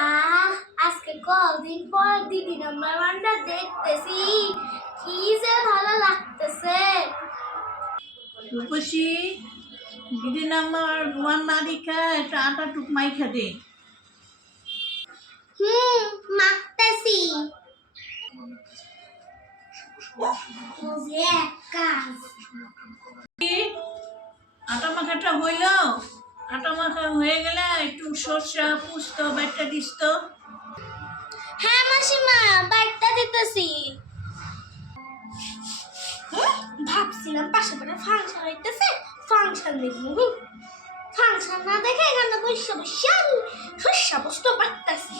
আহ আজকে কদিন পর দিদি নাম্বার ওয়ানটা দেখতেছি, কি যে ভালো লাগতেছে। রূপসী, দিদি নাম্বার ওয়ান না দেখা একটা আটা টুক মাইখা দে। মাখতেছি। যে এক কাজ। আটা মাখাটা হইল, আটা মাখা হয়ে গেলে একটু সরষা পুস্ত বাইটটা দিস তো। হ্যাঁ মাসিমা, বাইকটা দিতেছি। ভাবছিলাম পাশে পাশে ফাংশন হইতেছে, ফাংশন দেখবো। ফাংশন না দেখে এখানে বসে বসে আমি শস্য বস্তু বাটতেছি।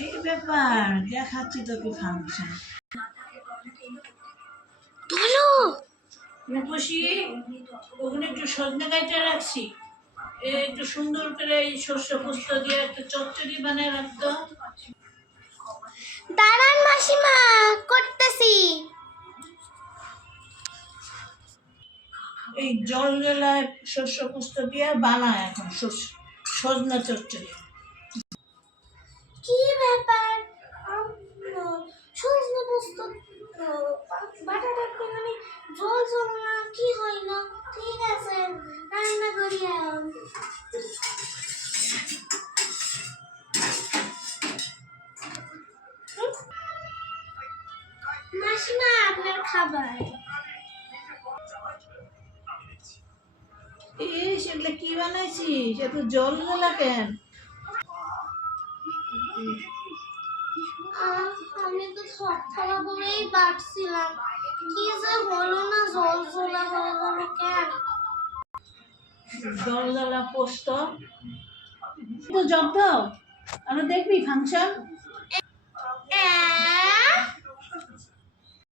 এই ব্যাপার, দেখাচ্ছি তোকে ফাংশন। বলো। রূপসী, ওখানে একটু সজনে গাইটা রাখছি, একটু সুন্দর করে এই শস্য পুস্ত দিয়ে একটা চচ্চড়ি বানিয়ে রাখতো। দাঁড়ান মাসিমা, করতেছি। এই জল গেলায় শস্য পুস্ত দিয়ে বানায় এখন সজনা চচ্চড়ি। কি ব্যাপার? সজনে পোস্ত বাটাটা মানে জল জল না, কি হইল? ঠিক আছে, রান্না করি। মাসিমা, আপনার খাবার। সেগুলো কি বানাইছিস? এত জল গেলা কেন? আমি তো থকথকা বলেই বাড়ছিলাম, কি যে হলো না, জল জলা হয়ে গেল কেন? জল জ্বালা পোস্ত তো জব দাও, আর দেখবি ফাংশন।